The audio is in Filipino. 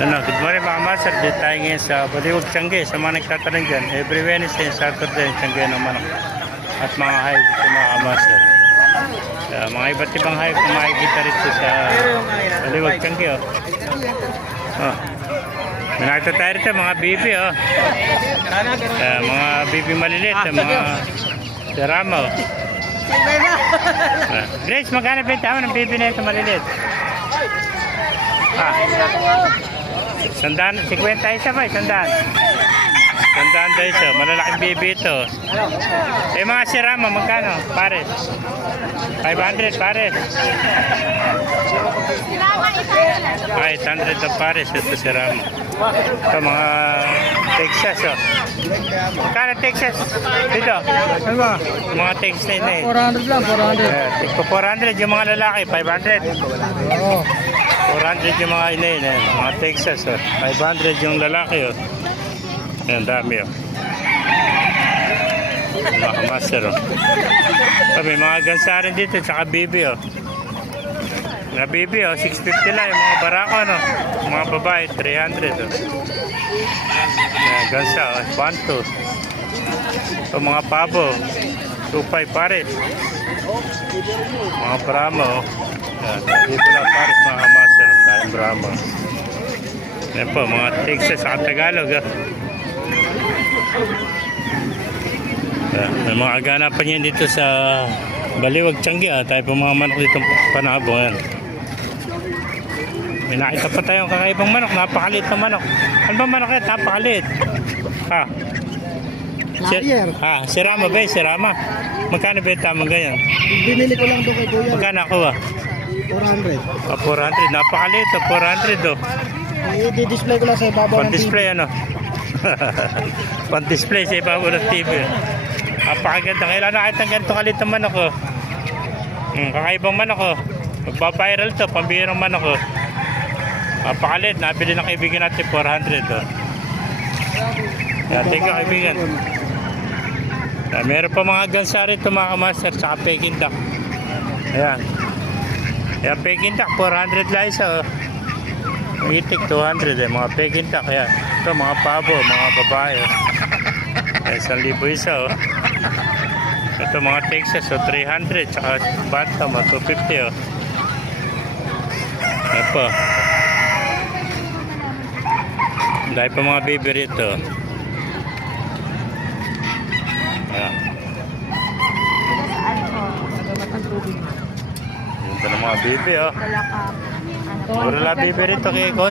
Good morning mga master. Dito tayo ngayon sa Baliwag, Tiangge. Sa mga nagtatanong dyan, every Wednesday and Saturday yung Tiangge ng manok. At mga hayop dito mga master. Mga iba't ibang hayop na makikita rito sa Baliwag, Tiangge. May nakita tayo rito mga bibi. Mga bibi maliliit. Mga serama. Grace, magkano benta mo ng bibi na ito maliliit? Sandaan, 50 isa ba? Sandaan daw isa. Malalaking bibi ito. Mga sirama, magkano? Pares. 500 pares. 800 ang pares. Ito sirama. Ito mga Texas. Magkano Texas? Dito. Mga Texas na yun. 400 lang, 400. 400 yung mga lalaki. 500. Oo. 400 yung mga inayin, mga Texas, 500 yung lalaki, Ayan, dami, mga master, May mga gansa rin dito, tsaka bibi, Mga bibi, 650 lang, yung mga barako, mga babae, 300, Ayan, gansa, 1, 2. Mga pabo, 2.5 pares. Mga bramo, dito lang pares mga master, tayong bramo. Yan po, mga Texas at Tagalog. May mga aganapan yan dito sa Baliwag, Tiangge. Tayo po mga manok dito Panabo. Yan. May nakita pa tayong kakaibang manok, napakaliit na manok. Ano ba manok yan? Napakaliit. Sirama ba? Sirama. Magkano benta mo ganyan? Binili ko lang doon kay Kuya. Magkano ako 400. 400. Napakaliit. 400 I-display ko lang sa ibabaw ng Pan-display Pan-display sa ibabaw ng TV. Napakaganda. Kailan nakita ng ganito kalit ng manok kakaibang manok Magpa-viral to. Pambihirang manok Napakalit. Nabili ng kaibigan natin 400 Thank you kaibigan. Meron pa mga gansa rito mga master, tsaka Peking duck. Ayan. Ayan, Peking duck, 400 lang isa. Itik, 200 mga Peking duck. Ayan. Ito, mga pabo, mga babae. 1,000 isa. Ito, mga Texas, 300. Tsaka Bantam, 250. Ayan po. Dahil pa mga baby rito. Ayan. Ito na mga bibi, Puro lang bibi rito kay